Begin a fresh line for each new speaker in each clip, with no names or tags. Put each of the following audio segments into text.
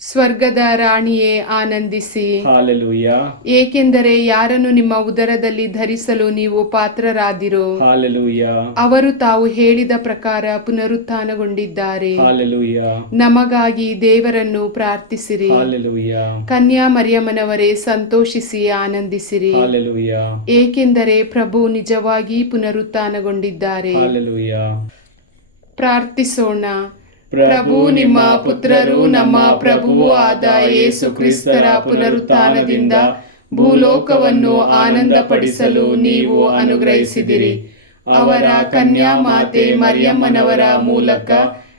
ಸ್ವರ್ಗದ ರಾಣಿಯೇ ಆನಂದಿಸಿ.
ಹಾಲೆಲೂಯ.
ಏಕೆಂದರೆ ಯಾರನ್ನು ನಿಮ್ಮ ಉದರದಲ್ಲಿ ಧರಿಸಲು ನೀವು ಪಾತ್ರರಾದಿರೋ
ಹಾಲೆಲೂಯ.
ಅವರು ತಾವು ಹೇಳಿದ ಪ್ರಕಾರ ಪುನರುತ್ಥಾನಗೊಂಡಿದ್ದಾರೆ.
ಹಾಲೆಲೂಯ.
ನಮಗಾಗಿ ದೇವರನ್ನು ಪ್ರಾರ್ಥಿಸಿರಿ.
ಹಾಲೆಲೂಯ.
ಕನ್ಯಾ ಮರಿಯಮ್ಮನವರೇ ಸಂತೋಷಿಸಿ ಆನಂದಿಸಿರಿ.
ಹಾಲೆಲೂಯ.
ಏಕೆಂದರೆ ಪ್ರಭು ನಿಜವಾಗಿ ಪುನರುತ್ಥಾನಗೊಂಡಿದ್ದಾರೆ.
ಹಾಲೆಲೂಯ.
ಪ್ರಾರ್ಥಿಸೋಣ. ಪ್ರಭು, ನಿಮ್ಮ ಪುತ್ರರು, ನಮ್ಮ ಪ್ರಭುವೂ ಆದ ಯೇಸು ಕ್ರಿಸ್ತರ ಪುನರುತ್ಥಾನದಿಂದ ಭೂಲೋಕವನ್ನು ಆನಂದಪಡಿಸಲು ನೀವು ಅನುಗ್ರಹಿಸಿದಿರಿ. ಅವರ ಕನ್ಯಾ ಮಾತೆ ಮರಿಯಮ್ಮನವರ ಮೂಲಕ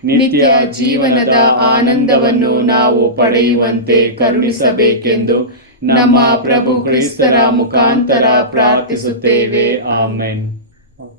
ನಿತ್ಯ ಜೀವನದ ಆನಂದವನ್ನು ನಾವು ಪಡೆಯುವಂತೆ ಕರುಣಿಸಬೇಕೆಂದು ನಮ್ಮ ಪ್ರಭು ಕ್ರಿಸ್ತರ ಮುಖಾಂತರ ಪ್ರಾರ್ಥಿಸುತ್ತೇವೆ.
ಆಮೆನ್.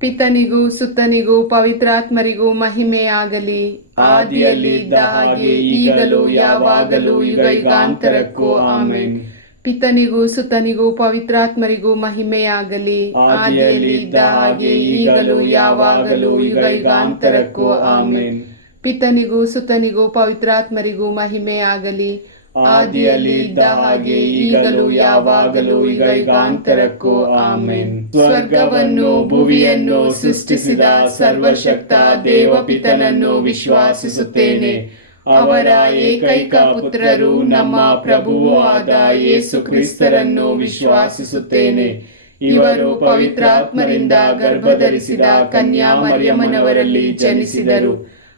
ಪಿತನಿಗೂ ಸುತ್ತನಿಗೂ ಪವಿತ್ರಾತ್ಮರಿಗೂ ಮಹಿಮೆಯಾಗಲಿ. ಆದಿಯಲ್ಲಿ ಇದ್ದ ಹಾಗೆ ಈಗಲೂ ಯಾವಾಗಲೂ ಯುಗೈಗಾಂತರಕ್ಕೂ ಆಮೆನ್. ಪಿತನಿಗೂ ಸುತನಿಗೂ ಪವಿತ್ರಾತ್ಮರಿಗೂ ಮಹಿಮೆಯಾಗಲಿ. ಆದಿಯಲ್ಲಿ ಇದ್ದ ಹಾಗೆ ಈಗಲೂ ಯಾವಾಗಲೂ ಯುಗೈಗಾಂತರಕ್ಕೂ ಆಮೆನ್. ಪಿತನಿಗೂ ಸುತನಿಗೂ ಪವಿತ್ರಾತ್ಮರಿಗೂ ಮಹಿಮೆಯಾಗಲಿ. ಆದಿಯಲ್ಲಿ ಇದ್ದ ಹಾಗೆ ಈಗಲೂ, ಯಾವಾಗಲೂ ಈಗ ಯುಗಾಂತರಕ್ಕೂ ಆಮೆನ್. ಸ್ವರ್ಗವನ್ನು, ಭುವಿಯನ್ನು ಸೃಷ್ಟಿಸಿದ ಸರ್ವಶಕ್ತ ದೇವಪಿತನನ್ನು ವಿಶ್ವಾಸಿಸುತ್ತೇನೆ. ಅವರ ಏಕೈಕ ಪುತ್ರರು ನಮ್ಮ ಪ್ರಭುವೂ ಆದ ಯೇಸು ಕ್ರಿಸ್ತರನ್ನು ವಿಶ್ವಾಸಿಸುತ್ತೇನೆ. ಇವರು ಪವಿತ್ರಾತ್ಮರಿಂದ ಗರ್ಭಧರಿಸಿದ ಕನ್ಯಾ ಮರಿಯಮ್ಮನವರಲ್ಲಿ ಜನಿಸಿದರು.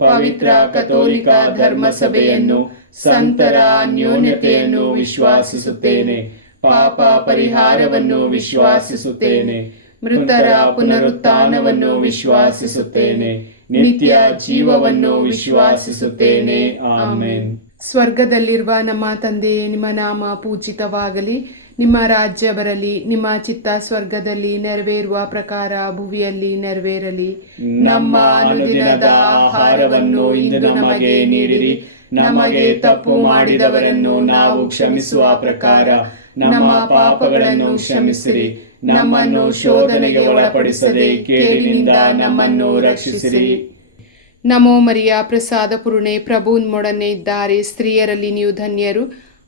ಪವಿತ್ರ ಕಥೋಲಿಕ ಧರ್ಮಸಭೆಯನ್ನು ಸಂತರ ಅನ್ಯೋನ್ಯತೆಯನ್ನು ವಿಶ್ವಾಸಿಸುತ್ತೇನೆ, ಪಾಪ ಪರಿಹಾರವನ್ನು ವಿಶ್ವಾಸಿಸುತ್ತೇನೆ, ಮೃತರ ಪುನರುತ್ಥಾನವನ್ನು ವಿಶ್ವಾಸಿಸುತ್ತೇನೆ, ನಿತ್ಯ ಜೀವವನ್ನು ವಿಶ್ವಾಸಿಸುತ್ತೇನೆ. ಆಮೇನ್. ಸ್ವರ್ಗದಲ್ಲಿರುವ ನಮ್ಮ ತಂದೆಯೇ, ನಿಮ್ಮ ನಾಮ ಪೂಜಿತವಾಗಲಿ. ನಿಮ್ಮ ರಾಜ್ಯ ಬರಲಿ ನಿಮ್ಮ ಚಿತ್ತ ಸ್ವರ್ಗದಲ್ಲಿ ನೆರವೇರುವ ಪ್ರಕಾರ ಭುವಿಯಲ್ಲಿ ನೆರವೇರಲಿ.
ನಮ್ಮ ಅನುದಿನದ ಆಹಾರವನ್ನು ಇಂದು ನಮಗೆ ನೀಡಿರಿ. ನಮಗೆ ತಪ್ಪು ಮಾಡಿದವರನ್ನು ನಾವು ಕ್ಷಮಿಸುವ ಪ್ರಕಾರ ನಮ್ಮ ಪಾಪಗಳನ್ನು ಕ್ಷಮಿಸಿರಿ. ನಮ್ಮನ್ನು ಶೋಧನೆಗೆ ಒಳಪಡಿಸದೆ ಕೇಳಿನಿಂದ ನಮ್ಮನ್ನು ರಕ್ಷಿಸಿರಿ.
ನಮೋ ಮರಿಯ ಪ್ರಸಾದ ಪೂರ್ಣೆ ಪ್ರಭು ಮೊಡನೆ ಇದ್ದಾರೆ. ಸ್ತ್ರೀಯರಲ್ಲಿ ನೀವು ಧನ್ಯರು.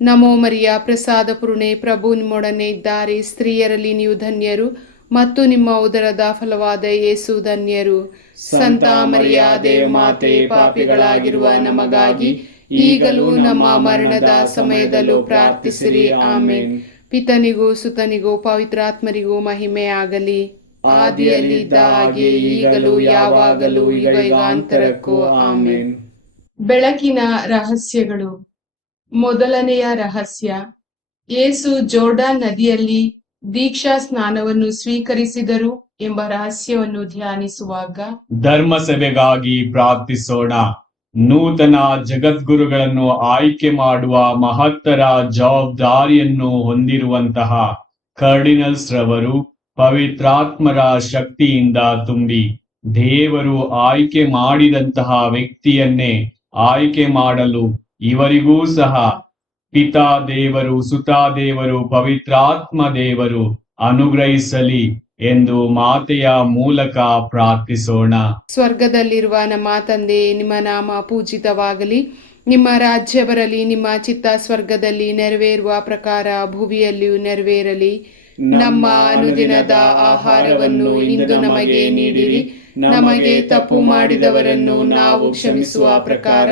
ನಮೋ ಮರಿಯ, ಪ್ರಸಾದ ಪೂರ್ಣೆ, ಪ್ರಭು ನಿಮ್ಮೊಡನೆ ಇದ್ದಾರೆ. ಸ್ತ್ರೀಯರಲ್ಲಿ ನೀವು ಧನ್ಯರು ಮತ್ತು ನಿಮ್ಮ ಉದರದ ಫಲವಾದ ಯೇಸು ಧನ್ಯರು. ಸಂತ ಮರಿಯ ದೇವಮಾತೆ ಪಾಪಿಗಳಾಗಿರುವ ನಮಗಾಗಿ ಈಗಲೂ ನಮ್ಮ ಮರಣದ ಸಮಯದಲ್ಲೂ ಪ್ರಾರ್ಥಿಸಿರಿ. ಆಮೇಲೆ ಪಿತನಿಗೂ ಸುತನಿಗೂ ಪವಿತ್ರಾತ್ಮರಿಗೂ ಮಹಿಮೆ ಆದಿಯಲ್ಲಿ ಇದ್ದ ಹಾಗೆ ಈಗಲೂ ಯಾವಾಗಲೂ ಈಗ ಆಮೇನ್. ಬೆಳಕಿನ ರಹಸ್ಯಗಳು. ಮೊದಲನೆಯ ರಹಸ್ಯ. ಏಸು ಜೋರ್ಡಾನ್ ನದಿಯಲ್ಲಿ ದೀಕ್ಷಾ ಸ್ನಾನವನ್ನು ಸ್ವೀಕರಿಸಿದರು ಎಂಬ ರಹಸ್ಯವನ್ನು ಧ್ಯಾನಿಸುವಾಗ,
ಧರ್ಮಸಭೆಗಾಗಿ ಪ್ರಾರ್ಥಿಸೋಣ. ನೂತನ ಜಗದ್ಗುರುಗಳನ್ನು ಆಯ್ಕೆ ಮಾಡುವ ಮಹತ್ತರ ಜವಾಬ್ದಾರಿಯನ್ನು ಹೊಂದಿರುವಂತಹ ಕರ್ಡಿನಲ್ಸ್ ರವರು ಪವಿತ್ರಾತ್ಮರ ಶಕ್ತಿಯಿಂದ ತುಂಬಿ ದೇವರು ಆಯ್ಕೆ ಮಾಡಿದಂತಹ ವ್ಯಕ್ತಿಯನ್ನೇ ಆಯ್ಕೆ ಮಾಡಲು ಇವರಿಗೂ ಸಹ ಪಿತಾ ದೇವರು ಸುತಾ ದೇವರು ಪವಿತ್ರಾತ್ಮ ದೇವರು ಅನುಗ್ರಹಿಸಲಿ ಎಂದು ಮಾತೆಯ ಮೂಲಕ ಪ್ರಾರ್ಥಿಸೋಣ.
ಸ್ವರ್ಗದಲ್ಲಿರುವ ನಮ್ಮ ತಂದೆ ನಿಮ್ಮ ನಾಮ ಪೂಜಿತವಾಗಲಿ. ನಿಮ್ಮ ರಾಜ್ಯ ಬರಲಿ ನಿಮ್ಮ ಚಿತ್ತ ಸ್ವರ್ಗದಲ್ಲಿ ನೆರವೇರುವ ಪ್ರಕಾರ ಭುವಿಯಲ್ಲಿಯೂ ನೆರವೇರಲಿ. ನಮ್ಮ ಅನುದಿನದ ಆಹಾರವನ್ನು ಇಂದು ನಮಗೆ ನೀಡಿರಿ. ನಮಗೆ ತಪ್ಪು ಮಾಡಿದವರನ್ನು ನಾವು ಕ್ಷಮಿಸುವ ಪ್ರಕಾರ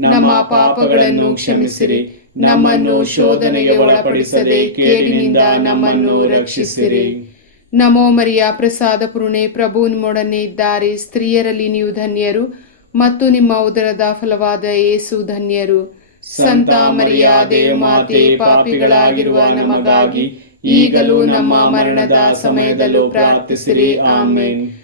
ನಮ್ಮ ಪಾಪಗಳನ್ನು ಕ್ಷಮಿಸಿರಿ, ನಮ್ಮನ್ನು ಶೋಧನೆಗೆ ಒಳಪಡಿಸದೆ ಕೇಡಿನಿಂದ ನಮ್ಮನ್ನು ರಕ್ಷಿಸಿರಿ. ನಮೋ ಮರಿಯ ಪ್ರಸಾದ ಪುರುಣೆ ಪ್ರಭು ನಿಮ್ಮೊಡನೆ ಇದ್ದಾರೆ ಸ್ತ್ರೀಯರಲ್ಲಿ ನೀವು ಧನ್ಯರು ಮತ್ತು ನಿಮ್ಮ ಉದರದ ಫಲವಾದ ಏಸು ಧನ್ಯರು. ಸಂತ ಮರಿಯ ದೇವಮಾತೆ ಪಾಪಿಗಳಾಗಿರುವ ನಮಗಾಗಿ ಈಗಲೂ ನಮ್ಮ ಮರಣದ ಸಮಯದಲ್ಲೂ ಪ್ರಾರ್ಥಿಸಿರಿ. ಆಮೇನ್.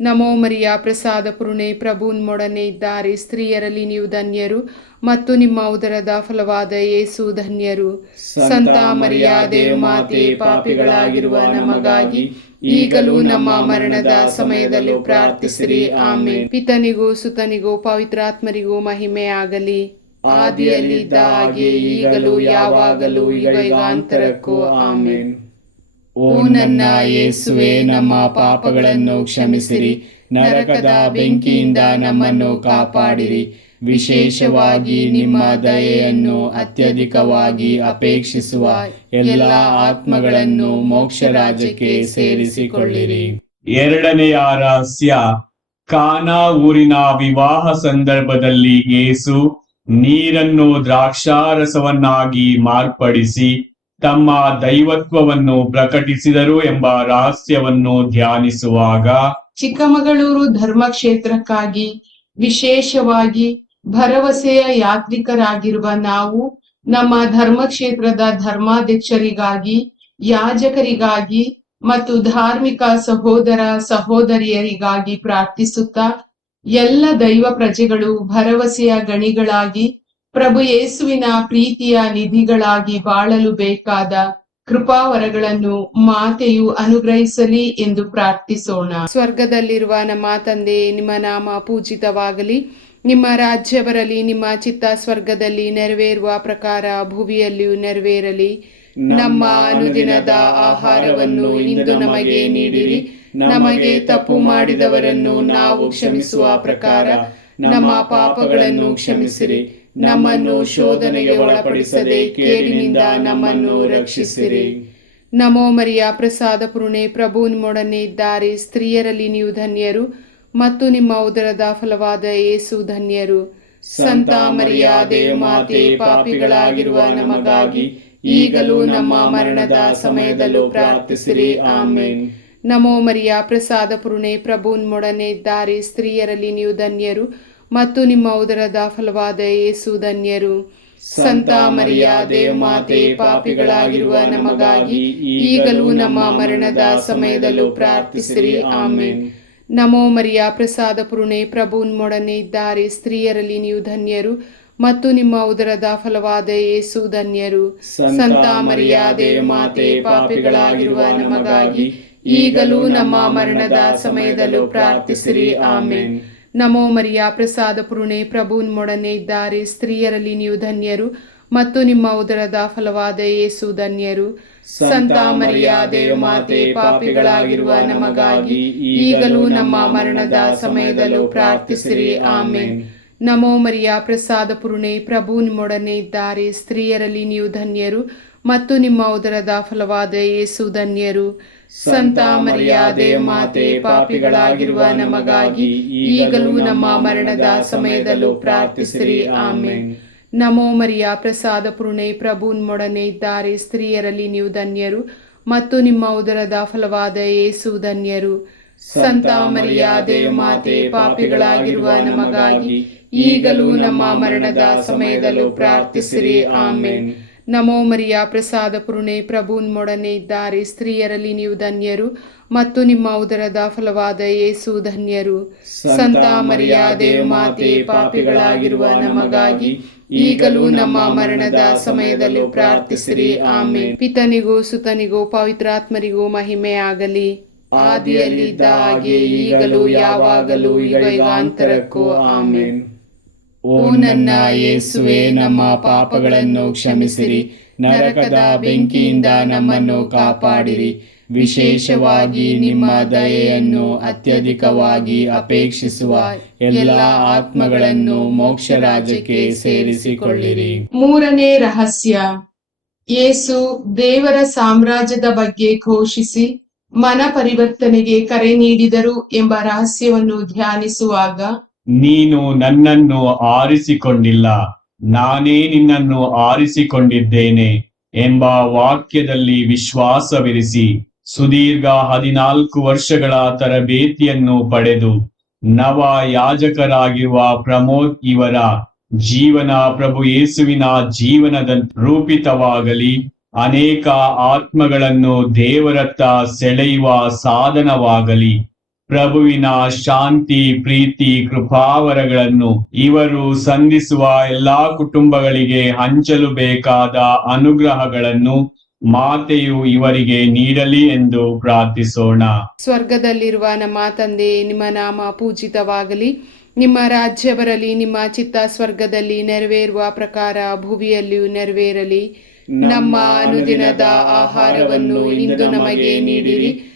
ನಮೋ ಮರಿಯ, ಪ್ರಸಾದ ಪುರುಣೆ, ಪ್ರಭುನ್ ಮೊಡನೆ ಇದ್ದಾರೆ. ಸ್ತ್ರೀಯರಲ್ಲಿ ನೀವು ಧನ್ಯರು ಮತ್ತು ನಿಮ್ಮ ಉದರದ ಫಲವಾದ ಯೇಸು ಧನ್ಯರು. ಸಂತ ಮರಿಯ ದೇವಮಾತೆ ಪಾಪಿಗಳಾಗಿರುವ ನಮಗಾಗಿ ಈಗಲೂ ನಮ್ಮ ಮರಣದ ಸಮಯದಲ್ಲಿ ಪ್ರಾರ್ಥಿಸಿರಿ. ಆಮೆ ಪಿತನಿಗೂ ಸುತನಿಗೂ ಪವಿತ್ರಾತ್ಮರಿಗೂ ಮಹಿಮೆ ಆಗಲಿ. ಆದಿಯಲ್ಲಿದ್ದ ಹಾಗೆ ಈಗಲೂ ಯಾವಾಗಲೂ ಈಗ ಆಮೇನ್.
ಓ ನನ್ನ ಯೇಸುವೆ, ನಮ್ಮ ಪಾಪಗಳನ್ನು ಕ್ಷಮಿಸಿರಿ. ನರಕದ ಬೆಂಕಿಯಿಂದ ನಮ್ಮನ್ನು ಕಾಪಾಡಿರಿ. ವಿಶೇಷವಾಗಿ ನಿಮ್ಮ ದಯೆಯನ್ನು ಅತ್ಯಧಿಕವಾಗಿ ಅಪೇಕ್ಷಿಸುವ ಎಲ್ಲ ಆತ್ಮಗಳನ್ನು ಮೋಕ್ಷ ರಾಜ್ಯಕ್ಕೆ ಸೇರಿಸಿಕೊಳ್ಳಿರಿ. ಎರಡನೆಯ ರಹಸ್ಯ, ಕಾನಾ ಊರಿನ ವಿವಾಹ ಸಂದರ್ಭದಲ್ಲಿ ಯೇಸು ನೀರನ್ನು ದ್ರಾಕ್ಷಾರಸವನ್ನಾಗಿ ಮಾರ್ಪಡಿಸಿ ತಮ್ಮ ದೈವತ್ವವನ್ನು ಪ್ರಕಟಿಸಿದರು ಎಂಬ ರಹಸ್ಯವನ್ನು ಧ್ಯಾನಿಸುವಾಗ
ಚಿಕ್ಕಮಗಳೂರು ಧರ್ಮಕ್ಷೇತ್ರಕ್ಕಾಗಿ ವಿಶೇಷವಾಗಿ ಭರವಸೆಯ ಯಾತ್ರಿಕರಾಗಿರುವ ನಾವು ನಮ್ಮ ಧರ್ಮಕ್ಷೇತ್ರದ ಧರ್ಮಾಧ್ಯಕ್ಷರಿಗಾಗಿ, ಯಾಜಕರಿಗಾಗಿ ಮತ್ತು ಧಾರ್ಮಿಕ ಸಹೋದರ ಸಹೋದರಿಯರಿಗಾಗಿ ಪ್ರಾರ್ಥಿಸುತ್ತಾ ಎಲ್ಲ ದೈವ ಪ್ರಜೆಗಳು ಭರವಸೆಯ ಗಣಿಗಳಾಗಿ ಪ್ರಭು ಯೇಸುವಿನ ಪ್ರೀತಿಯ ನಿಧಿಗಳಾಗಿ ಬಾಳಲು ಬೇಕಾದ ಕೃಪಾವರಗಳನ್ನು ಮಾತೆಯು ಅನುಗ್ರಹಿಸಲಿ ಎಂದು ಪ್ರಾರ್ಥಿಸೋಣ. ಸ್ವರ್ಗದಲ್ಲಿರುವ ನಮ್ಮ ತಂದೆ ನಿಮ್ಮ ನಾಮ ಪೂಜಿತವಾಗಲಿ. ನಿಮ್ಮ ರಾಜ್ಯ ಬರಲಿ ನಿಮ್ಮ ಚಿತ್ತ ಸ್ವರ್ಗದಲ್ಲಿ ನೆರವೇರುವ ಪ್ರಕಾರ ಭುವಿಯಲ್ಲಿಯೂ ನೆರವೇರಲಿ. ನಮ್ಮ ಅನುದಿನದ ಆಹಾರವನ್ನು ಇಂದು ನಮಗೆ ನೀಡಿರಿ. ನಮಗೆ ತಪ್ಪು ಮಾಡಿದವರನ್ನು ನಾವು ಕ್ಷಮಿಸುವ ಪ್ರಕಾರ ನಮ್ಮ ಪಾಪಗಳನ್ನು ಕ್ಷಮಿಸಿರಿ. ನಮ್ಮನ್ನು ಶೋಧನೆಗೆ ಒಳಪಡಿಸದೆ ಕೇಡಿನಿಂದ ನಮ್ಮನ್ನು ರಕ್ಷಿಸಿರಿ. ನಮೋ ಮರಿಯ ಪ್ರಸಾದ ಪುರುಣೆ, ಪ್ರಭು ನಿಮ್ಮೊಡನೆ ಇದ್ದಾರೆ. ಸ್ತ್ರೀಯರಲ್ಲಿ ನೀವು ಧನ್ಯರು ಮತ್ತು ನಿಮ್ಮ ಉದರದ ಫಲವಾದ ಏಸು ಧನ್ಯರು. ಸಂತ ಮರಿಯ ದೇವಮಾತೆ ಪಾಪಿಗಳಾಗಿರುವ ನಮಗಾಗಿ ಈಗಲೂ ನಮ್ಮ ಮರಣದ ಸಮಯದಲ್ಲೂ ಪ್ರಾರ್ಥಿಸಿರಿ. ಆಮೇನ್. ನಮೋ ಮರಿಯ ಪ್ರಸಾದ ಪುರುಣೆ, ಪ್ರಭು ನಿಮ್ಮೊಡನೆ ಇದ್ದಾರೆ. ಸ್ತ್ರೀಯರಲ್ಲಿ ನೀವು ಧನ್ಯರು ಮತ್ತು ನಿಮ್ಮ ಉದರದ ಫಲವಾದ ಯೇಸು ಧನ್ಯರು. ಸಂತ ಮರಿಯ ದೇವಮಾತೆ ಪಾಪಿಗಳಾಗಿರುವ ನಮಗಾಗಿ ಈಗಲೂ ನಮ್ಮ ಮರಣದ ಸಮಯದಲ್ಲೂ ಪ್ರಾರ್ಥಿಸಿರಿ. ಆಮೇನ್. ನಮೋ ಮರಿಯ, ಪ್ರಸಾದ ಪುರುಣೆ, ಪ್ರಭು ಮೊಡನೆ ಇದ್ದಾರೆ. ಸ್ತ್ರೀಯರಲ್ಲಿ ನೀವು ಧನ್ಯರು ಮತ್ತು ನಿಮ್ಮ ಉದರದ ಫಲವಾದ ಯೇಸು ಧನ್ಯರು. ಸಂತ ಮರಿಯ ದೇವಮಾತೆ ಪಾಪಿಗಳಾಗಿರುವ ನಮಗಾಗಿ ಈಗಲೂ ನಮ್ಮ ಮರಣದ ಸಮಯದಲ್ಲೂ ಪ್ರಾರ್ಥಿಸಿರಿ. ಆಮೇನ್. ನಮೋ ಮರಿಯ, ಪ್ರಸಾದ ಪುರುಣೆ ಪ್ರಭುನ್ಮೊಡನೆ ಇದ್ದಾರೆ. ಸ್ತ್ರೀಯರಲ್ಲಿ ನೀವು ಧನ್ಯರು ಮತ್ತು ನಿಮ್ಮ ಉದರದ ಫಲವಾದ ಯೇಸು ಧನ್ಯರು. ಸಂತ ಮರಿಯ ದೇವಮಾತೆ ಪಾಪಿಗಳಾಗಿರುವ ನಮಗಾಗಿ ಈಗಲೂ ನಮ್ಮ ಮರಣದ ಸಮಯದಲ್ಲೂ ಪ್ರಾರ್ಥಿಸಿರಿ. ಆಮೇನ್. ನಮೋ ಮರಿಯ, ಪ್ರಸಾದ ಪೂರ್ಣೆ ಪ್ರಭು ನಿಮ್ಮೊಡನೆ ಇದ್ದಾರೆ. ಸ್ತ್ರೀಯರಲ್ಲಿ ನೀವು ಧನ್ಯರು ಮತ್ತು ನಿಮ್ಮ ಉದರದ ಫಲವಾದ ಯೇಸು ಧನ್ಯರು. ಸಂತ ಮರಿಯ ದೇವಮಾತೆ ಪಾಪಿಗಳಾಗಿರುವ ನಮಗಾಗಿ ಈಗಲೂ ನಮ್ಮ ಮರಣದ ಸಮಯದಲ್ಲೂ ಪ್ರಾರ್ಥಿಸಿರಿ. ಆಮೇನ್. ನಮೋ ಮರಿಯ, ಪ್ರಸಾದ ಪೂರ್ಣೆ ಪ್ರಭು ಮೊಡನೆ ಇದ್ದಾರೆ. ಸ್ತ್ರೀಯರಲ್ಲಿ ನೀವು ಧನ್ಯರು ಮತ್ತು ನಿಮ್ಮ ಉದರದ ಫಲವಾದ ಏಸು ಧನ್ಯರು. ಸಂತ ಮರಿಯ ದೇವಮಾತೆ ಪಾಪಿಗಳಾಗಿರುವ ನಮಗಾಗಿ ಈಗಲೂ ನಮ್ಮ ಮರಣದ ಸಮಯದಲ್ಲೂ ಪ್ರಾರ್ಥಿಸಿರಿ. ಆಮೇನ್. ನಮೋ ಮರಿಯ, ಪ್ರಸಾದ ಪೂರ್ಣೆ ಪ್ರಭುನ್ಮೊಡನೆ ಇದ್ದಾರೆ. ಸ್ತ್ರೀಯರಲ್ಲಿ ನೀವು ಧನ್ಯರು ಮತ್ತು ನಿಮ್ಮ ಉದರದ ಫಲವಾದ ಯೇಸು ಧನ್ಯರು. ಸಂತ ಮರಿಯ ದೇವಮಾತೆ ಪಾಪಿಗಳಾಗಿರುವ ನಮಗಾಗಿ ಈಗಲೂ ನಮ್ಮ ಮರಣದ ಸಮಯದಲ್ಲಿ ಪ್ರಾರ್ಥಿಸಿರಿ. ಆಮೆ ಪಿತನಿಗೂ ಸುತನಿಗೂ ಪವಿತ್ರಾತ್ಮರಿಗೂ ಮಹಿಮೆ ಆಗಲಿ. ಆದಿಯಲ್ಲಿದ್ದ ಹಾಗೆ ಈಗಲೂ ಯಾವಾಗಲೂ, ಈಗ ಆಮೇನ್.
ಓ ನನ್ನ ಯೇಸುವೆ, ನಮ್ಮ ಪಾಪಗಳನ್ನು ಕ್ಷಮಿಸಿರಿ. ನರಕದ ಬೆಂಕಿಯಿಂದ ನಮ್ಮನ್ನು ಕಾಪಾಡಿರಿ. ವಿಶೇಷವಾಗಿ ನಿಮ್ಮ ದಯೆಯನ್ನು ಅತ್ಯಧಿಕವಾಗಿ ಅಪೇಕ್ಷಿಸುವ ಎಲ್ಲ ಆತ್ಮಗಳನ್ನು ಮೋಕ್ಷ ರಾಜ್ಯಕ್ಕೆ ಸೇರಿಸಿಕೊಳ್ಳಿರಿ.
ಮೂರನೇ ರಹಸ್ಯ. ಯೇಸು ದೇವರ ಸಾಮ್ರಾಜ್ಯದ ಬಗ್ಗೆ ಘೋಷಿಸಿ ಮನ ಪರಿವರ್ತನೆಗೆ ಕರೆ ನೀಡಿದರು ಎಂಬ ರಹಸ್ಯವನ್ನು ಧ್ಯಾನಿಸುವಾಗ
ನೀನು ನನ್ನನ್ನು ಆರಿಸಿಕೊಂಡಿಲ್ಲ, ನಾನೇ ನಿನ್ನನ್ನು ಆರಿಸಿಕೊಂಡಿದ್ದೇನೆ ಎಂಬ ವಾಕ್ಯದಲ್ಲಿ ವಿಶ್ವಾಸವಿರಿಸಿ ಸುದೀರ್ಘ ಹದಿನಾಲ್ಕು ವರ್ಷಗಳ ತರಬೇತಿಯನ್ನು ಪಡೆದು ನವ ಯಾಜಕರಾಗಿರುವ ಪ್ರಮೋದ್ ಇವರ ಜೀವನ ಪ್ರಭು ಯೇಸುವಿನ ಜೀವನದ ರೂಪಿತವಾಗಲಿ, ಅನೇಕ ಆತ್ಮಗಳನ್ನು ದೇವರತ್ತ ಸೆಳೆಯುವ ಸಾಧನವಾಗಲಿ. ಪ್ರಭುವಿನ ಶಾಂತಿ ಪ್ರೀತಿ ಕೃಪಾವರಗಳನ್ನು ಇವರು ಸಂಧಿಸುವ ಎಲ್ಲಾ ಕುಟುಂಬಗಳಿಗೆ ಹಂಚಲು ಬೇಕಾದ ಅನುಗ್ರಹಗಳನ್ನು ಮಾತೆಯು ಇವರಿಗೆ ನೀಡಲಿ ಎಂದು ಪ್ರಾರ್ಥಿಸೋಣ.
ಸ್ವರ್ಗದಲ್ಲಿರುವ ನಮ್ಮ ತಂದೆ ನಿಮ್ಮ ನಾಮ ಪೂಜಿತವಾಗಲಿ. ನಿಮ್ಮ ರಾಜ್ಯ ಬರಲಿ ನಿಮ್ಮ ಚಿತ್ತ ಸ್ವರ್ಗದಲ್ಲಿ ನೆರವೇರುವ ಪ್ರಕಾರ ಭುವಿಯಲ್ಲಿಯೂ ನೆರವೇರಲಿ. ನಮ್ಮ ಅನುದಿನದ ಆಹಾರವನ್ನು ಇಂದು ನಮಗೆ ನೀಡಿರಿ.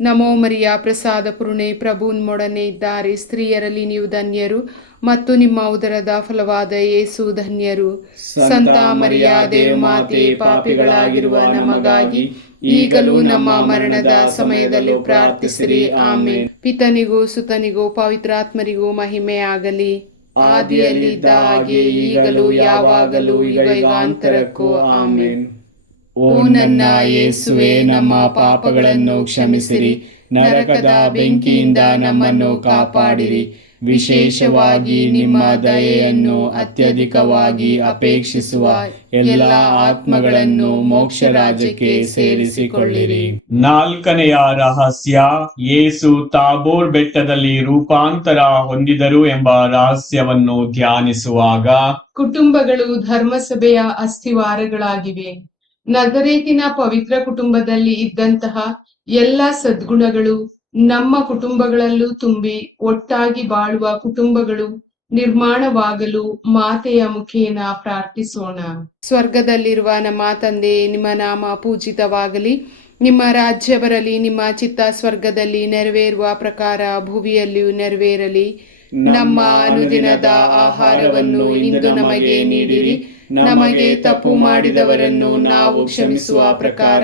ನಮೋ ಮರಿಯ, ಪ್ರಸಾದ ಪೂರ್ಣೆ ಪ್ರಭುನ್ಮೊಡನೆ ಇದ್ದಾರೆ. ಸ್ತ್ರೀಯರಲ್ಲಿ ನೀವು ಧನ್ಯರು ಮತ್ತು ನಿಮ್ಮ ಉದರದ ಫಲವಾದ ಯೇಸು ಧನ್ಯರು. ಸಂತ ಮರಿಯ ದೇವಮಾತೆ ಪಾಪಿಗಳಾಗಿರುವ ನಮಗಾಗಿ ಈಗಲೂ ನಮ್ಮ ಮರಣದ ಸಮಯದಲ್ಲಿ ಪ್ರಾರ್ಥಿಸಿರಿ. ಆಮೆ ಪಿತನಿಗೂ ಸುತನಿಗೂ ಪವಿತ್ರಾತ್ಮರಿಗೂ ಮಹಿಮೆ ಆಗಲಿ ಆದಿಯಲ್ಲಿದ್ದ ಹಾಗೆ ಈಗಲೂ ಯಾವಾಗಲೂ, ಈಗ ಆಮೇನ್.
ಓ ನನ್ನ ಯೇಸುವೆ ನಮ್ಮ ಪಾಪಗಳನ್ನು ಕ್ಷಮಿಸಿರಿ. ನರಕದ ಬೆಂಕಿಯಿಂದ ನಮ್ಮನ್ನು ಕಾಪಾಡಿರಿ. ವಿಶೇಷವಾಗಿ ನಿಮ್ಮ ದಯೆಯನ್ನು ಅತ್ಯಧಿಕವಾಗಿ ಅಪೇಕ್ಷಿಸುವ ಎಲ್ಲ ಆತ್ಮಗಳನ್ನು ಮೋಕ್ಷ ರಾಜ್ಯಕ್ಕೆ ಸೇರಿಸಿಕೊಳ್ಳಿರಿ.
ನಾಲ್ಕನೆಯ ರಹಸ್ಯ ಯೇಸು ತಾಬೋರ್ ಬೆಟ್ಟದಲ್ಲಿ ರೂಪಾಂತರ ಹೊಂದಿದರು ಎಂಬ ರಹಸ್ಯವನ್ನು ಧ್ಯಾನಿಸುವಾಗ
ಕುಟುಂಬಗಳು ಧರ್ಮಸಭೆಯ ಅಸ್ಥಿವಾರಗಳಾಗಿವೆ ನಜರೇತಿನ ಪವಿತ್ರ ಕುಟುಂಬದಲ್ಲಿ ಇದ್ದಂತಹ ಎಲ್ಲ ಸದ್ಗುಣಗಳು ನಮ್ಮ ಕುಟುಂಬಗಳಲ್ಲೂ ತುಂಬಿ ಒಟ್ಟಾಗಿ ಬಾಳುವ ಕುಟುಂಬಗಳು ನಿರ್ಮಾಣವಾಗಲು ಮಾತೆಯ ಮುಖೇನ ಪ್ರಾರ್ಥಿಸೋಣ. ಸ್ವರ್ಗದಲ್ಲಿರುವ ನಮ್ಮ ತಂದೆ, ನಿಮ್ಮ ನಾಮ ಪೂಜಿತವಾಗಲಿ. ನಿಮ್ಮ ರಾಜ್ಯ ಬರಲಿ, ನಿಮ್ಮ ಚಿತ್ತ ಸ್ವರ್ಗದಲ್ಲಿ ನೆರವೇರುವ ಪ್ರಕಾರ ಭುವಿಯಲ್ಲಿಯೂ ನೆರವೇರಲಿ. ನಮ್ಮ ಅನುದಿನದ ಆಹಾರವನ್ನು ಇಂದು ನಮಗೆ ನೀಡಿರಿ. ನಮಗೆ ತಪ್ಪು ಮಾಡಿದವರನ್ನು ನಾವು ಕ್ಷಮಿಸುವ ಪ್ರಕಾರ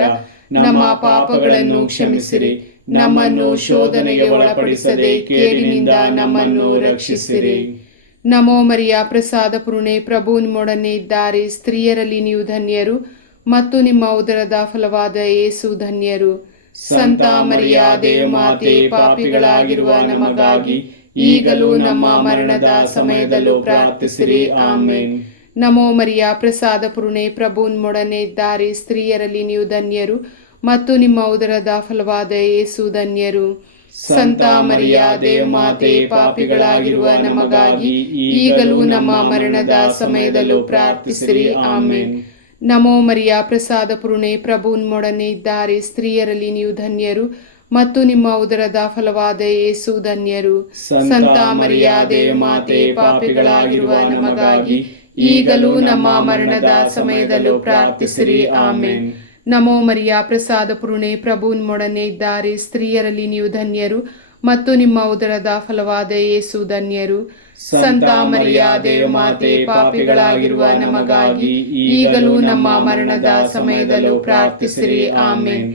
ನಮ್ಮ ಪಾಪಗಳನ್ನು ಕ್ಷಮಿಸಿರಿ. ನಮ್ಮನ್ನು ಶೋಧನೆಗೆ ಒಳಪಡಿಸದೆ ಕೇಳಿನಿಂದ ನಮ್ಮನ್ನು ರಕ್ಷಿಸಿರಿ. ನಮೋ ಮರಿಯ ಪ್ರಸಾದ ಪುರುಣೆ ಪ್ರಭು ನಿಮ್ಮೊಡನೆ ಇದ್ದಾರೆ. ಸ್ತ್ರೀಯರಲ್ಲಿ ನೀವು ಧನ್ಯರು ಮತ್ತು ನಿಮ್ಮ ಉದರದ ಫಲವಾದ ಏಸು ಧನ್ಯರು. ಸಂತ ಮರಿಯ ದೇವಮಾತೆ ಪಾಪಿಗಳಾಗಿರುವ ನಮಗಾಗಿ ಈಗಲೂ ನಮ್ಮ ಮರಣದ ಸಮಯದಲ್ಲೂ ಪ್ರಾರ್ಥಿಸಿರಿ. ಆಮೇನ್. ನಮೋ ಮರಿಯ, ಪ್ರಸಾದ ಪುರುಣೆ ಪ್ರಭು ನಿಮ್ಮೊಡನೆ ಇದ್ದಾರೆ. ಸ್ತ್ರೀಯರಲ್ಲಿ ನೀವು ಧನ್ಯರು ಮತ್ತು ನಿಮ್ಮ ಉದರದ ಫಲವಾದ ಯೇಸು ಧನ್ಯರು. ಸಂತ ಮರಿಯ ದೇವಮಾತೆ ಪಾಪಿಗಳಾಗಿರುವ ನಮಗಾಗಿ ಈಗಲೂ ನಮ್ಮ ಮರಣದ ಸಮಯದಲ್ಲೂ ಪ್ರಾರ್ಥಿಸಿರಿ. ಆಮೇನ್. ನಮೋ ಮರಿಯ, ಪ್ರಸಾದ ಪುರುಣೆ ಪ್ರಭು ನಿಮ್ಮೊಡನೆ ಇದ್ದಾರೆ. ಸ್ತ್ರೀಯರಲ್ಲಿ ನೀವು ಧನ್ಯರು ಮತ್ತು ನಿಮ್ಮ ಉದರದ ಫಲವಾದ ಯೇಸು ಧನ್ಯರು. ಸಂತ ಮರ್ಯಾದೆ ಮಾತೆ ಪಾಪಿಗಳಾಗಿರುವ ನಮಗಾಗಿ ಈಗಲೂ ನಮ್ಮ ಮರಣದ ಸಮಯದಲ್ಲೂ ಪ್ರಾರ್ಥಿಸಿರಿ. ಆಮೆ ನಮೋ ಮರಿಯಾ ಪ್ರಸಾದ ಪುರುಣೆ ಪ್ರಭು ನಿಮ್ಮೊಡನೆ ಇದ್ದಾರೆ. ಸ್ತ್ರೀಯರಲ್ಲಿ ನೀವು ಧನ್ಯರು ಮತ್ತು ನಿಮ್ಮ ಉದರದ ಫಲವಾದ ಯೇಸು ಧನ್ಯರು. ಸಂತ ಮರ್ಯಾದೆ ಮಾತೆ ಪಾಪಿಗಳಾಗಿರುವ ನಮಗಾಗಿ ಈಗಲೂ ನಮ್ಮ ಮರಣದ ಸಮಯದಲ್ಲೂ ಪ್ರಾರ್ಥಿಸಿರಿ. ಆಮೇನ್.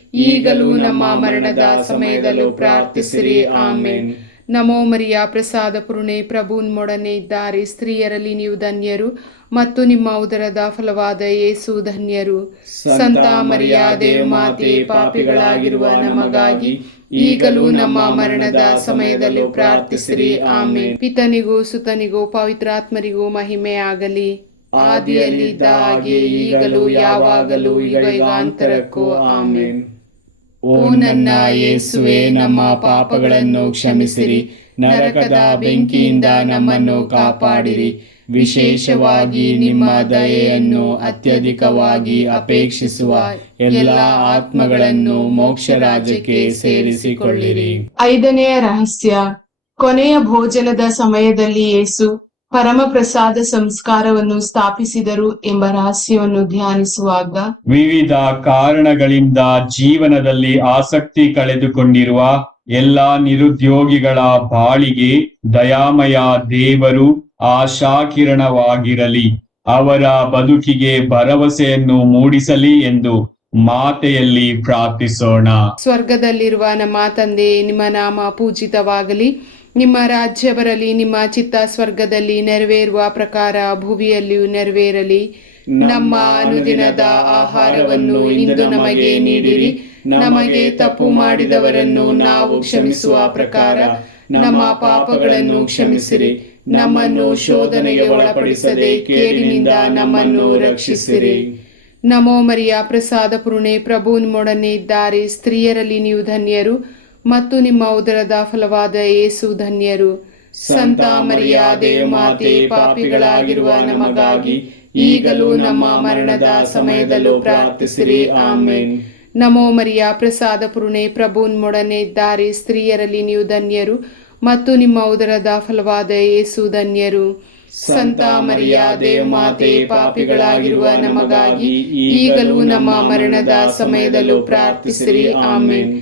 ಈಗಲೂ ನಮ್ಮ ಮರಣದ ಸಮಯದಲ್ಲೂ ಪ್ರಾರ್ಥಿಸಿರಿ. ಆಮೇನ್. ನಮೋ ಮರಿಯ ಪ್ರಸಾದ ಪುರುಣೆ ಪ್ರಭುನ್ಮೊಡನೆ ಇದ್ದಾರೆ. ಸ್ತ್ರೀಯರಲ್ಲಿ ನೀವು ಧನ್ಯರು ಮತ್ತು ನಿಮ್ಮ ಉದರದ ಫಲವಾದ ಯೇಸು ಧನ್ಯರು. ಸಂತ ಮರಿಯ ದೇವಮಾತೆ ಪಾಪಿಗಳಾಗಿರುವ ನಮಗಾಗಿ ಈಗಲೂ ನಮ್ಮ ಮರಣದ ಸಮಯದಲ್ಲೂ ಪ್ರಾರ್ಥಿಸಿರಿ. ಆಮೆ ಪಿತನಿಗೂ ಸುತನಿಗೂ ಪವಿತ್ರಾತ್ಮರಿಗೂ ಮಹಿಮೆ ಆಗಲಿ ಆದಿಯಲ್ಲಿದ್ದ ಹಾಗೆ ಈಗಲೂ, ಯಾವಾಗಲೂ ಯುಗಾಂತರಕ್ಕೂ. ಆಮೇನ್.
ಓ ನನ್ನ ಯೇಸುವೆ, ನಮ್ಮ ಪಾಪಗಳನ್ನು ಕ್ಷಮಿಸಿರಿ. ನರಕದ ಬೆಂಕಿಯಿಂದ ನಮ್ಮನ್ನು ಕಾಪಾಡಿರಿ. ವಿಶೇಷವಾಗಿ ನಿಮ್ಮ ದಯೆಯನ್ನು ಅತ್ಯಧಿಕವಾಗಿ ಅಪೇಕ್ಷಿಸುವ ಎಲ್ಲ ಆತ್ಮಗಳನ್ನು ಮೋಕ್ಷ ರಾಜ್ಯಕ್ಕೆ ಸೇರಿಸಿಕೊಳ್ಳಿರಿ.
ಐದನೆಯ ರಹಸ್ಯ, ಕೊನೆಯ ಭೋಜನದ ಸಮಯದಲ್ಲಿ ಯೇಸು ಪರಮಪ್ರಸಾದ ಸಂಸ್ಕಾರವನ್ನು ಸ್ಥಾಪಿಸಿದರು ಎಂಬ ರಹಸ್ಯವನ್ನು ಧ್ಯಾನಿಸುವಾಗ
ವಿವಿಧ ಕಾರಣಗಳಿಂದ ಜೀವನದಲ್ಲಿ ಆಸಕ್ತಿ ಕಳೆದುಕೊಂಡಿರುವ ಎಲ್ಲ ನಿರುದ್ಯೋಗಿಗಳ ಬಾಳಿಗೆ ದಯಾಮಯ ದೇವರು ಆಶಾಕಿರಣವಾಗಿರಲಿ ಅವರ ಬದುಕಿಗೆ ಭರವಸೆಯನ್ನು ಮೂಡಿಸಲಿ ಎಂದು ಮಾತೆಯಲ್ಲಿ ಪ್ರಾರ್ಥಿಸೋಣ.
ಸ್ವರ್ಗದಲ್ಲಿರುವ ನಮ್ಮ ತಂದೆ ನಿಮ್ಮ ನಾಮ ಪೂಜಿತವಾಗಲಿ. ನಿಮ್ಮ ರಾಜ್ಯ ಬರಲಿ ನಿಮ್ಮ ಚಿತ್ತ ಸ್ವರ್ಗದಲ್ಲಿ ನೆರವೇರುವ ಪ್ರಕಾರ ಭುವಿಯಲ್ಲಿಯೂ ನೆರವೇರಲಿ. ನಮ್ಮ ಅನುದಿನದ ಆಹಾರವನ್ನು ಇಂದು ನಮಗೆ ನೀಡಿರಿ. ನಮಗೆ ತಪ್ಪು ಮಾಡಿದವರನ್ನು ನಾವು ಕ್ಷಮಿಸುವ ಪ್ರಕಾರ ನಮ್ಮ ಪಾಪಗಳನ್ನು ಕ್ಷಮಿಸಿರಿ. ನಮ್ಮನ್ನು ಶೋಧನೆಗೆ ಒಳಪಡಿಸದೆ ಕೇಳಿನಿಂದ ನಮ್ಮನ್ನು ರಕ್ಷಿಸಿರಿ. ನಮೋ ಮರಿಯ ಪ್ರಸಾದ ಪುರುಣೆ ಪ್ರಭು ನಿಮ್ಮೊಡನೆ ಇದ್ದಾರೆ. ಸ್ತ್ರೀಯರಲ್ಲಿ ನೀವು ಧನ್ಯರು. ಮತ್ತು ನಿಮ್ಮ ಉದರದ ಫಲವಾದ ಏಸು ಧನ್ಯರು. ಸಂತ ಮರಿಯಾ ದೇವಮಾತೆ ಪಾಪಿಗಳಾಗಿರುವ ನಮಗಾಗಿ ಈಗಲೂ ನಮ್ಮ ಮರಣದ ಸಮಯದಲ್ಲೂ ಪ್ರಾರ್ಥಿಸಿರಿ. ಆಮೇನ್. ನಮೋ ಮರಿಯ, ಪ್ರಸಾದ ಪುರುಣೆ ಪ್ರಭು ಮೊಡನೆ ಇದ್ದಾರೆ. ಸ್ತ್ರೀಯರಲ್ಲಿ ನೀವು ಧನ್ಯರು ಮತ್ತು ನಿಮ್ಮ ಉದರದ ಫಲವಾದ ಏಸು ಧನ್ಯರು. ಸಂತ ಮರಿಯ ದೇವಮಾತೆ ಪಾಪಿಗಳಾಗಿರುವ ನಮಗಾಗಿ ಈಗಲೂ ನಮ್ಮ ಮರಣದ ಸಮಯದಲ್ಲೂ ಪ್ರಾರ್ಥಿಸಿರಿ. ಆಮೇನ್.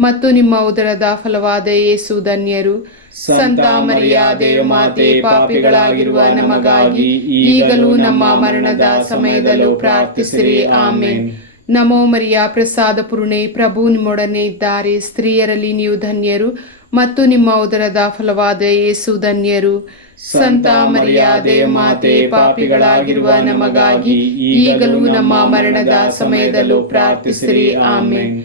ಮತ್ತು ನಿಮ್ಮ ಉದರದ ಫಲವಾದ ಯೇಸು ಧನ್ಯರು. ಸಂತ ಮರ್ಯಾದೆಯ ಮಾತೆ, ಪಾಪಿಗಳಾಗಿರುವ ನಮಗಾಗಿ ಈಗಲೂ ನಮ್ಮ ಮರಣದ ಸಮಯದಲ್ಲೂ ಪ್ರಾರ್ಥಿಸಿರಿ. ಆಮೇನ್. ನಮೋ ಮರಿಯ, ಪ್ರಸಾದ ಪೂರ್ಣೆ, ಪ್ರಭು ನಿಮ್ಮೊಡನೆ ಇದ್ದಾರೆ. ಸ್ತ್ರೀಯರಲ್ಲಿ ನೀವು ಧನ್ಯರು ಮತ್ತು ನಿಮ್ಮ ಉದರದ ಫಲವಾದ ಯೇಸು ಧನ್ಯರು. ಸಂತ ಮರ್ಯಾದೆ ಮಾತೆ, ಪಾಪಿಗಳಾಗಿರುವ ನಮಗಾಗಿ ಈಗಲೂ ನಮ್ಮ ಮರಣದ ಸಮಯದಲ್ಲೂ ಪ್ರಾರ್ಥಿಸಿರಿ. ಆಮೇನ್.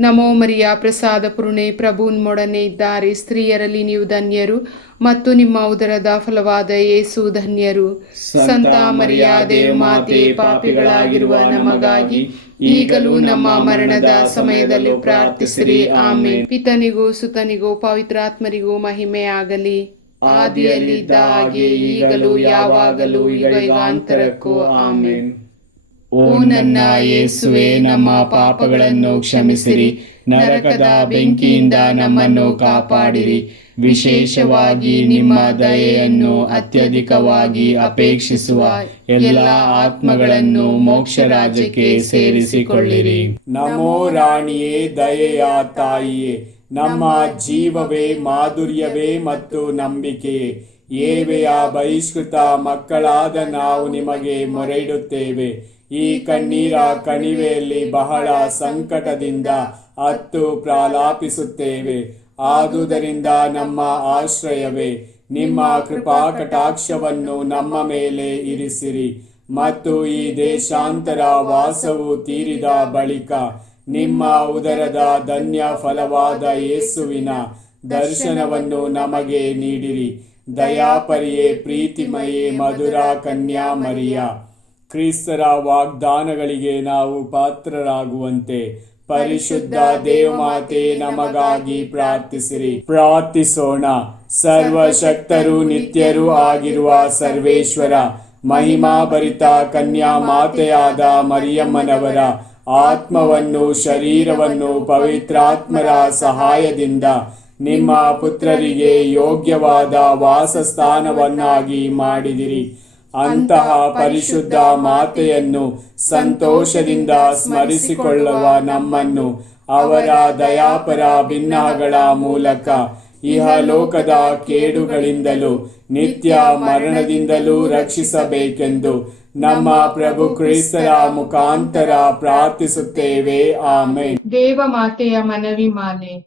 ನಮೋ ಮರಿಯ ಪ್ರಸಾದ ಪೂರ್ಣೆ ಪ್ರಭುನ್ಮೊಡನೆ ಇದ್ದಾರೆ. ಸ್ತ್ರೀಯರಲ್ಲಿ ನೀವು ಧನ್ಯರು ಮತ್ತು ನಿಮ್ಮ ಉದರದ ಫಲವಾದ ಯೇಸು ಧನ್ಯರು. ಸಂತ ಮರಿಯ ದೇವಮಾತೆ ಪಾಪಿಗಳಾಗಿರುವ ನಮಗಾಗಿ ಈಗಲೂ ನಮ್ಮ ಮರಣದ ಸಮಯದಲ್ಲಿ ಪ್ರಾರ್ಥಿಸಿರಿ. ಆಮೆ ಪಿತನಿಗೂ ಸುತನಿಗೂ ಪವಿತ್ರಾತ್ಮರಿಗೂ ಮಹಿಮೆ ಆಗಲಿ ಆದಿಯಲ್ಲಿದ್ದ ಹಾಗೆ ಈಗಲೂ ಯಾವಾಗಲೂ ಈಗ ಯುಗಾಂತರಕ್ಕೂ. ಆಮೇನ್.
ಓ ನನ್ನ ಯೇಸುವೆ, ನಮ್ಮ ಪಾಪಗಳನ್ನು ಕ್ಷಮಿಸಿರಿ. ನರಕದ ಬೆಂಕಿಯಿಂದ ನಮ್ಮನ್ನು ಕಾಪಾಡಿರಿ. ವಿಶೇಷವಾಗಿ ನಿಮ್ಮ ದಯೆಯನ್ನು ಅತ್ಯಧಿಕವಾಗಿ ಅಪೇಕ್ಷಿಸುವ ಎಲ್ಲ ಆತ್ಮಗಳನ್ನು ಮೋಕ್ಷ ರಾಜ್ಯಕ್ಕೆ ಸೇರಿಸಿಕೊಳ್ಳಿರಿ.
ನಮೋ ರಾಣಿಯೇ, ದಯೆಯ ತಾಯಿಯೇ, ನಮ್ಮ ಜೀವವೇ, ಮಾಧುರ್ಯವೇ ಮತ್ತು ನಂಬಿಕೆ. ಏವೆಯ ಬಹಿಷ್ಕೃತ ಮಕ್ಕಳಾದ ನಾವು ನಿಮಗೆ ಮೊರೆಯಿಡುತ್ತೇವೆ. ಈ ಕಣ್ಣೀರ ಕಣಿವೆಯಲ್ಲಿ ಬಹಳ ಸಂಕಟದಿಂದ ಅತ್ತು ಪ್ರಾಲಾಪಿಸುತ್ತೇವೆ. ಆದುದರಿಂದ ನಮ್ಮ ಆಶ್ರಯವೇ, ನಿಮ್ಮ ಕೃಪಾ ಕಟಾಕ್ಷವನ್ನು ನಮ್ಮ ಮೇಲೆ ಇರಿಸಿರಿ. ಮತ್ತು ಈ ದೇಶಾಂತರ ವಾಸವು ತೀರಿದ ಬಳಿಕ ನಿಮ್ಮ ಉದರದ ಧನ್ಯ ಫಲವಾದ ಯೇಸುವಿನ ದರ್ಶನವನ್ನು ನಮಗೆ ನೀಡಿರಿ. ದಯಾಪರಿಯೇ, ಪ್ರೀತಿಮಯೇ, ಮಧುರ ಕನ್ಯಾ ಮರಿಯ. ಕ್ರಿಸ್ತರ ವಾಗ್ದಾನಗಳಿಗೆ ನಾವು ಪಾತ್ರರಾಗುವಂತೆ ಪರಿಶುದ್ಧ ದೇವಮಾತೆ ನಮಗಾಗಿ ಪ್ರಾರ್ಥಿಸಿರಿ. ಪ್ರಾರ್ಥಿಸೋಣ. ಸರ್ವಶಕ್ತರು, ನಿತ್ಯರೂ ಆಗಿರುವ ಸರ್ವೇಶ್ವರ, ಮಹಿಮಾಭರಿತ ಕನ್ಯಾ ಮಾತೆಯಾದ ಮರಿಯಮ್ಮನವರ ಆತ್ಮವನ್ನು, ಶರೀರವನ್ನು ಪವಿತ್ರಾತ್ಮರ ಸಹಾಯದಿಂದ ನಿಮ್ಮ ಪುತ್ರರಿಗೆ ಯೋಗ್ಯವಾದ ವಾಸಸ್ಥಾನವನ್ನಾಗಿ ಮಾಡಿದಿರಿ. ಅಂತಹ ಪರಿಶುದ್ಧ ಮಾತೆಯನ್ನು ಸಂತೋಷದಿಂದ ಸ್ಮರಿಸಿಕೊಳ್ಳುವ ನಮ್ಮನ್ನು ಅವರ ದಯಾಪರ ಭಿನ್ನಗಳ ಮೂಲಕ ಇಹಲೋಕದ ಕೇಡುಗಳಿಂದಲೂ ನಿತ್ಯ ಮರಣದಿಂದಲೂ ರಕ್ಷಿಸಬೇಕೆಂದು ನಮ್ಮ ಪ್ರಭು ಕ್ರಿಸ್ತರ ಮುಖಾಂತರ ಪ್ರಾರ್ಥಿಸುತ್ತೇವೆ. ಆಮೇಲೆ
ದೇವ ಮಾತೆಯ ಮನವಿ ಮಾಲೆ.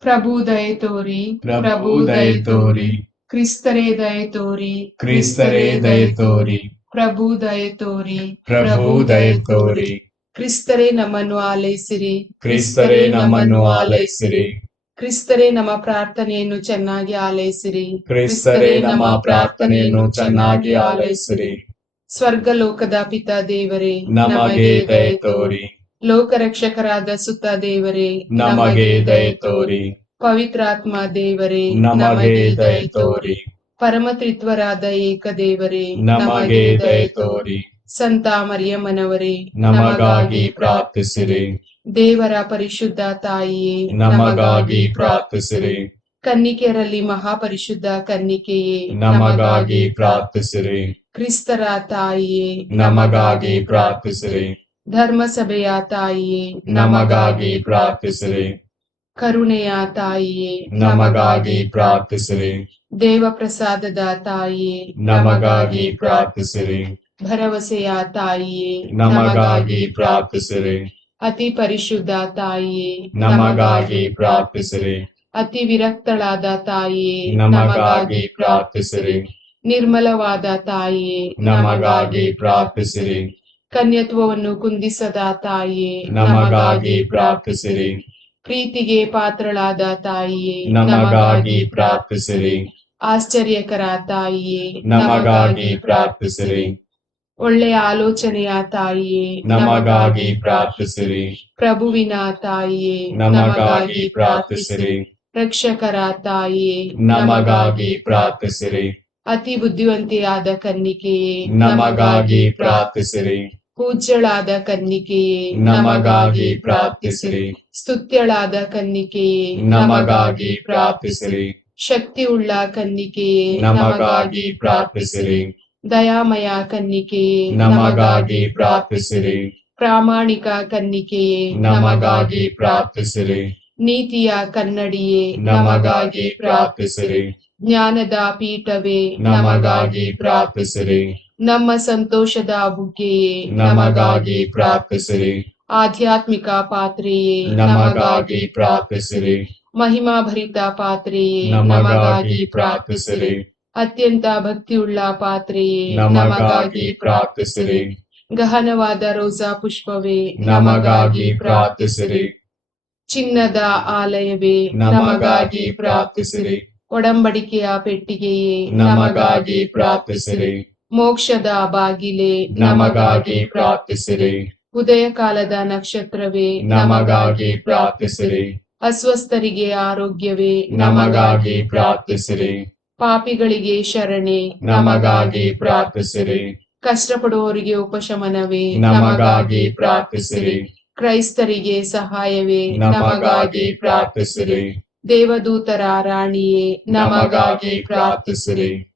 ಪ್ರಭು ದಯ ತೋರಿ
ಪ್ರಭು ದಯ ತೋರಿ.
ಕ್ರಿಸ್ತರೇ ದಯ ತೋರಿ
ಕ್ರಿಸ್ತರೇ ದಯ ತೋರಿ
ಪ್ರಭು ದಯ ತೋರಿ
ಪ್ರಭು ದಯ ತೋರಿ
ಕ್ರಿಸ್ತರೇ ನಮ್ಮನ್ನು ಆಲೈಸಿರಿ
ಕ್ರಿಸ್ತರೇ ನಮ್ಮನ್ನು ಆಲೈಸಿರಿ
ಕ್ರಿಸ್ತರೇ ನಮ್ಮ ಪ್ರಾರ್ಥನೆಯನ್ನು ಚೆನ್ನಾಗಿ ಆಲೈಸಿರಿ
ಕ್ರಿಸ್ತರೇ ನಮ್ಮ ಪ್ರಾರ್ಥನೆಯನ್ನು ಚೆನ್ನಾಗಿ ಆಲೈಸಿರಿ
ಸ್ವರ್ಗಲೋಕದ ಪಿತಾ ದೇವರೇ
ನಮಗೆ ದಯ ತೋರಿ
ಲೋಕರಕ್ಷಕರಾದ ಸುತ್ತ ದೇವರೇ
ನಮಗೆ ದಯ ತೋರಿ
ಪವಿತ್ರಾತ್ಮ ದೇವರೇ
ನಮಗೆ ದಯ ತೋರಿ.
ಪರಮತ್ರಿತ್ವರಾದ ಏಕ ದೇವರೇ
ನಮಗೆ ದಯ ತೋರಿ.
ಸಂತ ಮರಿಯಮ್ಮನವರೇ
ನಮಗಾಗಿ ಪ್ರಾರ್ಥಿಸಿರಿ.
ದೇವರ ಪರಿಶುದ್ಧ ತಾಯಿಯೇ
ನಮಗಾಗಿ ಪ್ರಾರ್ಥಿಸಿರಿ.
ಕನ್ನಿಕೆಯರಲ್ಲಿ ಮಹಾಪರಿಶುದ್ಧ ಕನ್ನಿಕೆಯೇ
ನಮಗಾಗಿ ಪ್ರಾರ್ಥಿಸಿರಿ.
ಕ್ರಿಸ್ತರ ತಾಯಿಯೇ
ನಮಗಾಗಿ ಪ್ರಾರ್ಥಿಸಿರಿ.
ಧರ್ಮಸಭೆಯ ತಾಯಿಯೇ
ನಮಗಾಗಿ ಪ್ರಾರ್ಥಿಸಿರಿ.
ಕರುಣೆಯ ತಾಯಿಯೇ
ನಮಗಾಗಿ ಪ್ರಾರ್ಥಿಸಿರಿ.
ದೇವಪ್ರಸಾದದ ತಾಯಿಯೇ
ನಮಗಾಗಿ ಪ್ರಾರ್ಥಿಸಿರಿ.
ಭರವಸೆಯ ತಾಯಿಯೇ
ನಮಗಾಗಿ ಪ್ರಾರ್ಥಿಸಿರಿ.
ಅತಿ ಪರಿಶುದ್ಧ ತಾಯಿಯೇ
ನಮಗಾಗಿ ಪ್ರಾರ್ಥಿಸಿರಿ.
ಅತಿ ವಿರಕ್ತಳಾದ ತಾಯಿಯೇ
ನಮಗಾಗಿ ಪ್ರಾರ್ಥಿಸಿರಿ.
ನಿರ್ಮಲವಾದ ತಾಯಿಯೇ
ನಮಗಾಗಿ ಪ್ರಾರ್ಥಿಸಿರಿ.
ಕನ್ಯತ್ವವನ್ನು ಕುಂದಿಸದ ತಾಯಿಯೇ
ನಮಗಾಗಿ ಪ್ರಾರ್ಥಿಸಿರಿ.
ಪ್ರೀತಿಗೆ ಪಾತ್ರಳಾದ ತಾಯಿಯೇ
ನಮಗಾಗಿ ಪ್ರಾರ್ಥಿಸಿರಿ.
ಆಶ್ಚರ್ಯಕರ ತಾಯಿಯೇ
ನಮಗಾಗಿ ಪ್ರಾರ್ಥಿಸಿರಿ.
ಒಳ್ಳೆಯ ಆಲೋಚನೆಯ ತಾಯಿಯೇ
ನಮಗಾಗಿ ಪ್ರಾರ್ಥಿಸಿರಿ.
ಪ್ರಭುವಿನ ತಾಯಿಯೇ
ನಮಗಾಗಿ ಪ್ರಾರ್ಥಿಸಿರಿ.
ರಕ್ಷಕರ ತಾಯಿಯೇ
ನಮಗಾಗಿ ಪ್ರಾರ್ಥಿಸಿರಿ.
ಅತಿ ಬುದ್ಧಿವಂತೆಯಾದ ಕನ್ನಿಕೆಯೇ
ನಮಗಾಗಿ ಪ್ರಾರ್ಥಿಸಿರಿ.
ಪೂಜ್ಯಳಾದ ಕನ್ನಿಕೆಯೇ
ನಮಗಾಗಿ ಪ್ರಾರ್ಥಿಸಿರಿ.
ಸ್ತುತ್ಯಳಾದ ಕನ್ನಿಕೆಯೇ
ನಮಗಾಗಿ ಪ್ರಾರ್ಥಿಸಿರಿ.
ಶಕ್ತಿಯುಳ್ಳ ಕನ್ನಿಕೆಯೇ
ನಮಗಾಗಿ ಪ್ರಾರ್ಥಿಸಿರಿ.
ದಯಾಮಯ ಕನ್ನಿಕೆಯೇ
ನಮಗಾಗಿ ಪ್ರಾರ್ಥಿಸಿರಿ.
ಪ್ರಾಮಾಣಿಕ ಕನ್ನಿಕೆಯೇ
ನಮಗಾಗಿ ಪ್ರಾರ್ಥಿಸಿರಿ.
ನೀತಿಯ ಕನ್ನಡಿಯೇ
ನಮಗಾಗಿ ಪ್ರಾರ್ಥಿಸಿರಿ.
ಜ್ಞಾನದ ಪೀಠವೇ
ನಮಗಾಗಿ ಪ್ರಾರ್ಥಿಸಿರಿ.
ನಮ್ಮ ಸಂತೋಷದ ಬುಗ್ಗೆಯೇ
ನಮಗಾಗಿ ಪ್ರಾರ್ಥಿಸಿರಿ.
ಆಧ್ಯಾತ್ಮಿಕ ಪಾತ್ರೆಯೇ
ನಮಗಾಗಿ ಪ್ರಾರ್ಥಿಸಿರಿ.
ಮಹಿಮಾಭರಿತ ಪಾತ್ರೆಯೇ
ನಮಗಾಗಿ ಪ್ರಾರ್ಥಿಸಿರಿ.
ಅತ್ಯಂತ ಭಕ್ತಿಯುಳ್ಳ ಪಾತ್ರೆಯೇ
ನಮಗಾಗಿ ಪ್ರಾರ್ಥಿಸಿರಿ.
ಗಹನವಾದ ರೋಜಾ ಪುಷ್ಪವೇ
ನಮಗಾಗಿ ಪ್ರಾರ್ಥಿಸಿರಿ.
ಚಿನ್ನದ ಆಲಯವೇ
ನಮಗಾಗಿ ಪ್ರಾರ್ಥಿಸಿರಿ.
ಒಡಂಬಡಿಕೆಯ ಪೆಟ್ಟಿಗೆಯೇ
ನಮಗಾಗಿ ಪ್ರಾರ್ಥಿಸಿರಿ.
ಮೋಕ್ಷದ ಬಾಗಿಲೆ
ನಮಗಾಗಿ ಪ್ರಾರ್ಥಿಸಿರಿ.
ಉದಯ ಕಾಲದ ನಕ್ಷತ್ರವೇ
ನಮಗಾಗಿ ಪ್ರಾರ್ಥಿಸಿರಿ.
ಅಸ್ವಸ್ಥರಿಗೆ ಆರೋಗ್ಯವೇ
ನಮಗಾಗಿ ಪ್ರಾರ್ಥಿಸಿರಿ.
ಪಾಪಿಗಳಿಗೆ ಶರಣೆ
ನಮಗಾಗಿ ಪ್ರಾರ್ಥಿಸಿರಿ.
ಕಷ್ಟಪಡುವವರಿಗೆ ಉಪಶಮನವೇ
ನಮಗಾಗಿ ಪ್ರಾರ್ಥಿಸಿರಿ.
ಕ್ರೈಸ್ತರಿಗೆ ಸಹಾಯವೇ
ನಮಗಾಗಿ ಪ್ರಾರ್ಥಿಸಿರಿ.
ದೇವದೂತರ ರಾಣಿಯೇ
ನಮಗಾಗಿ ಪ್ರಾರ್ಥಿಸಿರಿ.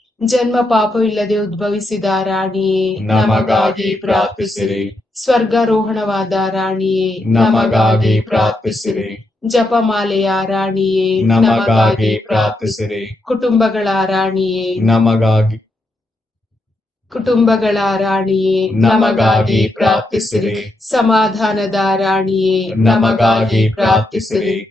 ಜನ್ಮ ಪಾಪವಿಲ್ಲದೆ ಉದ್ಭವಿಸಿದ ರಾಣಿಯೇ
ನಮಗಾಗಿ ಪ್ರಾರ್ಥಿಸಿರಿ.
ಸ್ವರ್ಗಾರೋಹಣವಾದ ರಾಣಿಯೇ
ನಮಗಾಗಿ ಪ್ರಾರ್ಥಿಸಿರಿ.
ಜಪಮಾಲೆಯ ರಾಣಿಯೇ
ನಮಗಾಗಿ ಪ್ರಾರ್ಥಿಸಿರಿ.
ಕುಟುಂಬಗಳ ರಾಣಿಯೇ
ನಮಗಾಗಿ
ಕುಟುಂಬಗಳ ರಾಣಿಯೇ
ನಮಗಾಗಿ ಪ್ರಾರ್ಥಿಸಿರಿ.
ಸಮಾಧಾನದ ರಾಣಿಯೇ
ನಮಗಾಗಿ ಪ್ರಾರ್ಥಿಸಿರಿ.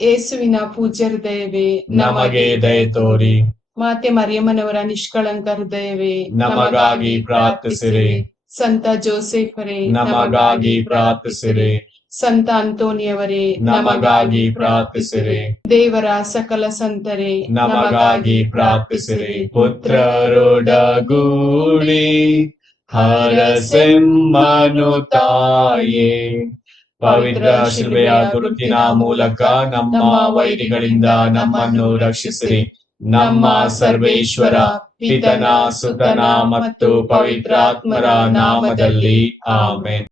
ಯೇಸುವಿನ ಪೂಜ್ಯ ಹೃದಯವೇ
ನಮಗೆ ದಯ ತೋರಿ.
ಮಾತೆ ಮರಿಯಮ್ಮನವರ ನಿಷ್ಕಳಂಕ ಹೃದಯವೇ
ನಮಗಾಗಿ ಪ್ರಾರ್ಥಿಸಿರಿ.
ಸಂತ ಜೋಸೆಫರೇ
ನಮಗಾಗಿ ಪ್ರಾರ್ಥಿಸಿರಿ.
ಸಂತ ಅಂತೋನಿಯವರೇ
ನಮಗಾಗಿ ಪ್ರಾರ್ಥಿಸಿರಿ.
ದೇವರ ಸಕಲ ಸಂತರೇ
ನಮಗಾಗಿ ಪ್ರಾರ್ಥಿಸಿರಿ. ಪುತ್ರರೊಡಗೂಡಿ ಹರಸೆಮ್ಮನು ತಾಯೇ. ಪವಿತ್ರ ಶಿಲ್ವೆಯ ಗುರುತಿನ ಮೂಲಕ ನಮ್ಮ ವೈರಿಗಳಿಂದ ನಮ್ಮನ್ನು ರಕ್ಷಿಸಿರಿ. ನಮ್ಮ ಸರ್ವೇಶ್ವರ ಪಿತನ ಸುತನ ಮತ್ತು ಪವಿತ್ರಾತ್ಮರ ನಾಮದಲ್ಲಿ ಆಮೆನ್.